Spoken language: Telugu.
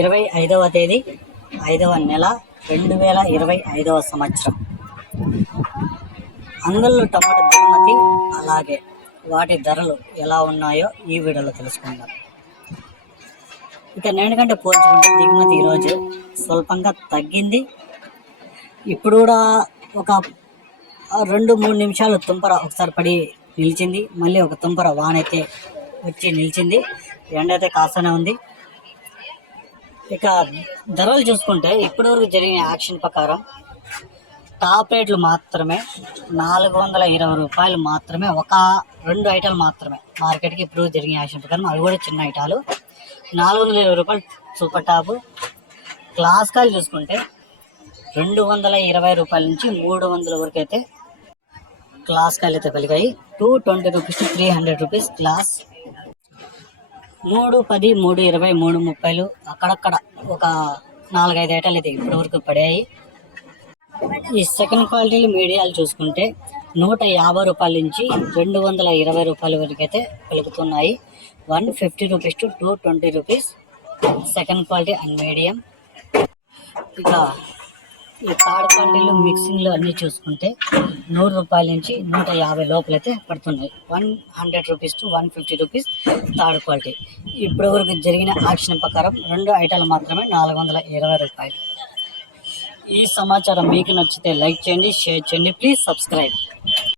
ఇరవై ఐదవ తేదీ ఐదవ నెల రెండు వేల ఇరవై ఐదవ సంవత్సరం. అంగళ్ళు టమాటా దిగుమతి అలాగే వాటి ధరలు ఎలా ఉన్నాయో ఈ వీడియోలో తెలుసుకుందాం. ఇక నేటికంటే పోల్చుకుంటే దిగుమతి ఈరోజు స్వల్పంగా తగ్గింది. ఇప్పుడు కూడా ఒక రెండు మూడు నిమిషాలు తుంపర ఒకసారి పడి నిలిచింది. మళ్ళీ ఒక తుంపర వానైతే వచ్చి నిలిచింది. ఎండ అయితే కాస్తూనే ఉంది. ఇక ధరలు చూసుకుంటే ఇప్పటివరకు జరిగిన యాక్షన్ ప్రకారం టాప్ రేట్లు మాత్రమే నాలుగు వందల ఇరవై రూపాయలు మాత్రమే ఒక రెండు ఐటాలు మాత్రమే మార్కెట్కి ఇప్పుడు జరిగిన యాక్షన్ ప్రకారం. అవి కూడా చిన్న ఐటాలు. నాలుగు వందల ఇరవై రూపాయలు సూపర్ టాప్. క్లాస్ కాల్ చూసుకుంటే రెండు వందల ఇరవై రూపాయల నుంచి మూడు వందల వరకు అయితే క్లాస్ కాయలు అయితే పెరిగాయి. Two twenty rupees to three hundred rupees class మూడు పది మూడు ఇరవై మూడు ముప్పైలు అక్కడక్కడ ఒక నాలుగైదు ఐటాలు అయితే ఇప్పటి వరకు పడాయి. ఈ సెకండ్ క్వాలిటీలు మీడియాలు చూసుకుంటే నూట యాభై రూపాయల నుంచి రెండు వందల ఇరవై రూపాయల వరకు అయితే పలుకుతున్నాయి one fifty rupees to two twenty rupees. Second quality and medium ఇక ఈ థర్డ్ క్వాలిటీలు మిక్సింగ్లు అన్నీ చూసుకుంటే నూరు రూపాయల నుంచి నూట యాభై లోపలైతే పడుతున్నాయి. One hundred rupees to one fifty rupees third quality. ఇప్పటి వరకు జరిగిన ఆక్షన్ ప్రకారం రెండు ఐటాలు మాత్రమే నాలుగు వందల ఇరవై రూపాయలు. ఈ సమాచారం మీకు నచ్చితే లైక్ చేయండి షేర్ చేయండి ప్లీజ్ సబ్స్క్రైబ్.